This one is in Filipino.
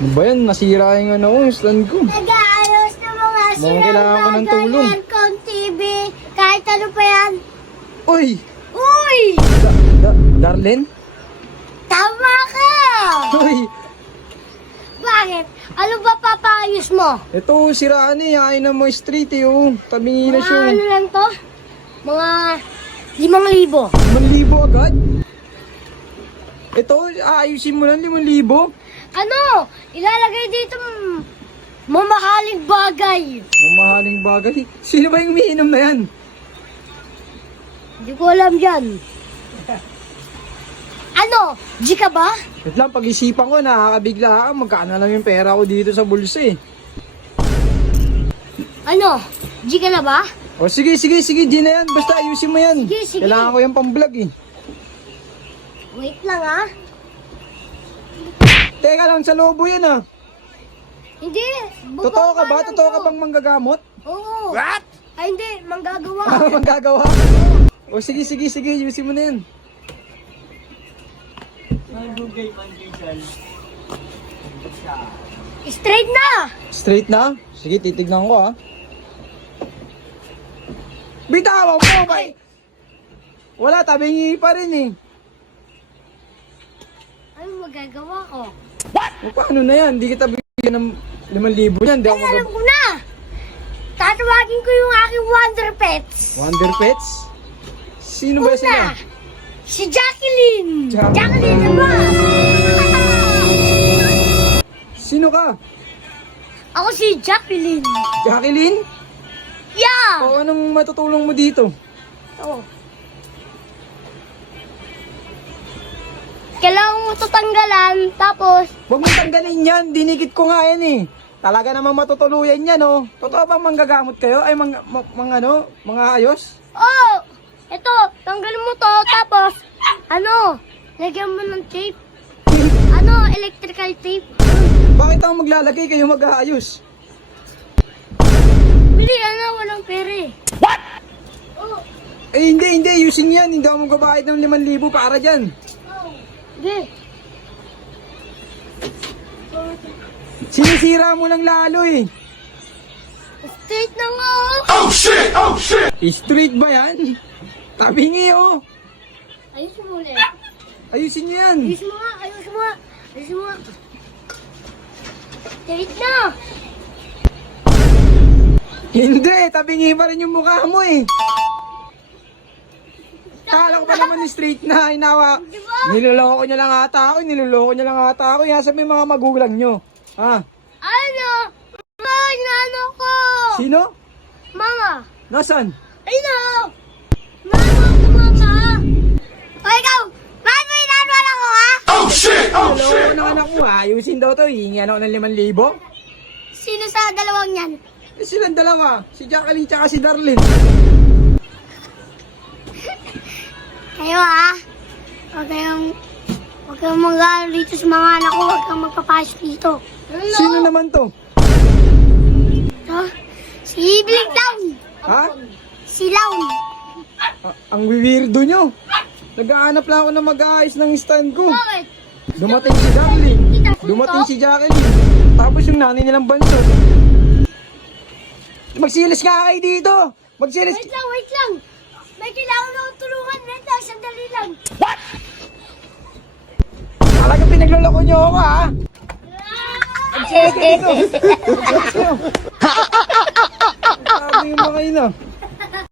Ano ba yan? Nasira yung ano ko, yung stand ko. Nag-aayos ng mga Mukhang kailangan ko ng tulong. yan, kung TV, kahit ano pa yan. Uy! Uy! Darlene? Tama ka! Uy! Bakit? Ano ba papaayos mo? Ito, siraan eh. Ayaw na mo street eh. Oh. Tabingi na Mga siya. ano lang to? Mga 5,000. 5,000 agad? Ito, ayusin mo lang 5,000. Ano? Ilalagay dito mamahaling bagay. Mamahaling bagay. Sino ba yung umiinom na yan? Hindi ko alam yan. Ano? G ka ba? Wait lang, pag-isipan ko, nakakabigla ako. Magkano lang yung pera ko dito sa bulsa eh. Ano? G ka na ba? O sige, di na yan. Basta ayusin mo yan. Sige. Kailangan ko yung pang-vlog eh. Wait lang ah. Teka lang, sa lobo yan ah. Hindi. Totoo ka ba? lang Totoo to. ka bang manggagamot? Oo. What? Ay hindi, manggagawa. Manggagawa? O sige, ayusin mo na yan. Straight na! Straight na? Sige, titignan ko ah. Bitawan mo! Bay! Wala, tabingi pa rin eh. Ano magagawa ko? O paano na yan? Hindi kita bigyan ng 5,000 yan. Di ako Ay, alam ko na! Tatawagin ko yung aking Wonder Pets. Wonder Pets? Sino ba sila? Una, si Jacqueline. Jacqueline. Jacqueline naman. Sino ka? Ako si Jacqueline. Jacqueline? Yeah! O anong matutulong mo dito? Oh. Kailangan mo ito tanggalan, tapos Huwag mong tanggalin yan. Dinikit ko nga yan eh. Talaga namang matutuluyan yan oh. Totoo ba manggagamot kayo? Ay mga ayos? oh, ito, tanggalin mo to, tapos, lagyan mo ng tape. Electrical tape. Bakit ako maglalagay kayo mag-aayos? Bili, walang pera eh. Oh, Eh hindi, ayusin yan. Hindi ako magbabayad ng 5,000 para dyan. hindi. Sinisira mo lang lalo eh. Straight na nga. Street ba yan? Tabingi oh. Ayusin mo ulit. Ayusin niyo yan. Ayusin mo nga, ayusin mo nga. Ayusin mo nga. Straight na. Hindi, tabingi pa rin yung mukha mo eh. Kala ko pa naman ni straight na, inawa. Diba? Niloloko niya lang ata ako. Yan sa may mga magulang nyo. Ha? Ano? Mama, inaano ko. Sino? Mama. Nasaan? Ayun o. Mama. O ikaw, bakit mo inanuan ako ha? Niloloko ng anak mo ha. Ayusin daw to, hihingi ako ng 5,000. Sino sa dalawang yan? Eh silang dalawa, si Jacqueline tsaka si Darlene. Kayo ha? Huwag kayong mag-ano dito sa mga anak ko. Huwag kang magpapasok dito. Sino naman to? Ha? Si Bling Town. Ha? Si Lawn. Ang weirdo nyo. Nag-aanap lang ako na mag-aayos ng stand ko. Bakit? Dumating si Darlene. Dumating si Jacqueline. Tapos yung nanay nilang banso. Magsilis nga kayo dito. Magsilis. Wait lang. May kailangan akong tulungan. Wait lang, sandali lang. Talaga pinagloloko nyo ako ha. Magsilis dito. Sabi yung mga ina.